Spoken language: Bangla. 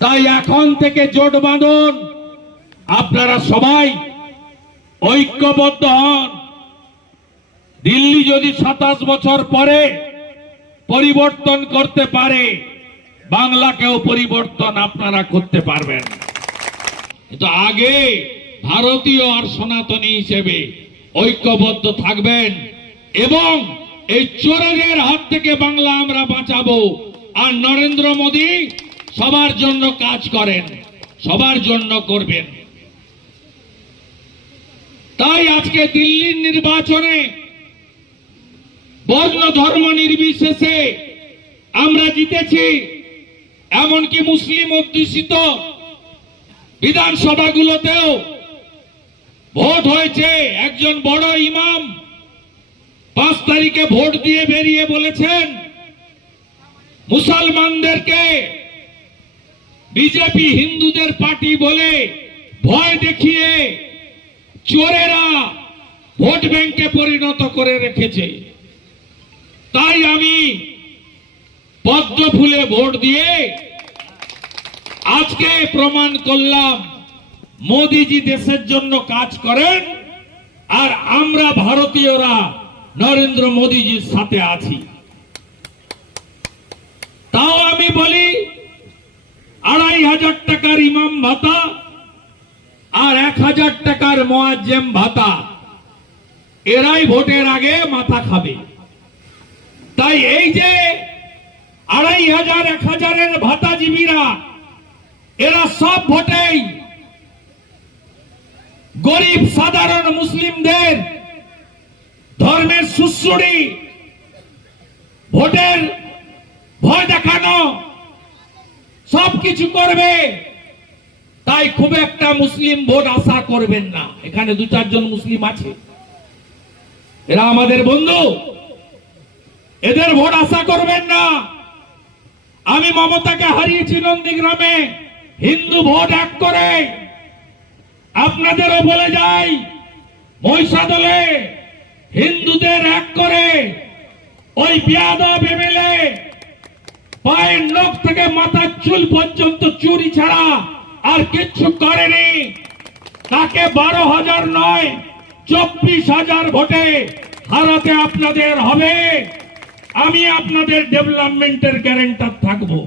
তাই এখন থেকে জোট বাঁধুন, আপনারা সবাই ঐক্যবদ্ধ হন। দিল্লি যদি 27 বছর পরে পরিবর্তন করতে পারে, বাংলাকেও পরিবর্তন আপনারা করতে পারবেন। কিন্তু আগে ভারতীয় আর সনাতনী হিসেবে ঐক্যবদ্ধ থাকবেন এবং এই চোরেদের হাত থেকে বাংলা আমরা বাঁচাবো। আর নরেন্দ্র মোদী সবার জন্য কাজ করেন, সবার জন্য করবেন। তাই আজকে দিল্লির নির্বাচনে বর্ণ ধর্ম নির্বিশেষে আমরা জিতেছি। এমনকি মুসলিম অধ্যুষিত বিধানসভাগুলোতেও ভোট হয়েছে। একজন বড় ইমাম 5 তারিখে ভোট দিয়ে বেরিয়ে বলেছেন, মুসলমানদেরকে বিজেপি হিন্দুদের পার্টি বলে ভয় দেখিয়ে চোরেরা ভোট ব্যাংকে পরিণত করে রেখেছে। তাই আমি পদ্ম ফুলে ভোট দিয়ে আজকে প্রমাণ করলাম মোদিজি দেশের জন্য কাজ করেন আর আমরা ভারতীয়রা নরেন্দ্র মোদিজির সাথে আছি। তাও আমি বলি 2500 টাকার ইমাম ভাতা আর 1000 টাকার মুয়াজ্জেম ভাতা, এরাই ভোটের আগে মাথা খাবে। তাই এই যে 2500 1000-এর ভাতাজীবীরা, এরা সব ভোটেই গরিব সাধারণ মুসলিমদের ধর্মের সুশ্রুড়ি, ভোটের ভয় দেখানো সবকিছু করবে। তাই খুব একটা মুসলিম ভোট আশা করবেন না। এখানে 2-4 জন মুসলিম আছে, এরা আমাদের বন্ধু, এদের ভোট আশা করবেন না। আমি মমতাকে হারিয়েছি নন্দীগ্রামে হিন্দু ভোট 1 করে। আপনাদেরও বলে যাই, মহিষাদলে হিন্দুদের 1 করে ওই বিয়াদব এমএলএ পায়ের নখ থেকে মাথার চুল পর্যন্ত চুরি ছাড়া আর কিচ্ছু করেনি। তাকে 12,000 নয় 24,000 ভোটে হারাতে আপনাদের হবে। আমি আপনাদের ডেভেলপমেন্টের গ্যারান্টার থাকবো।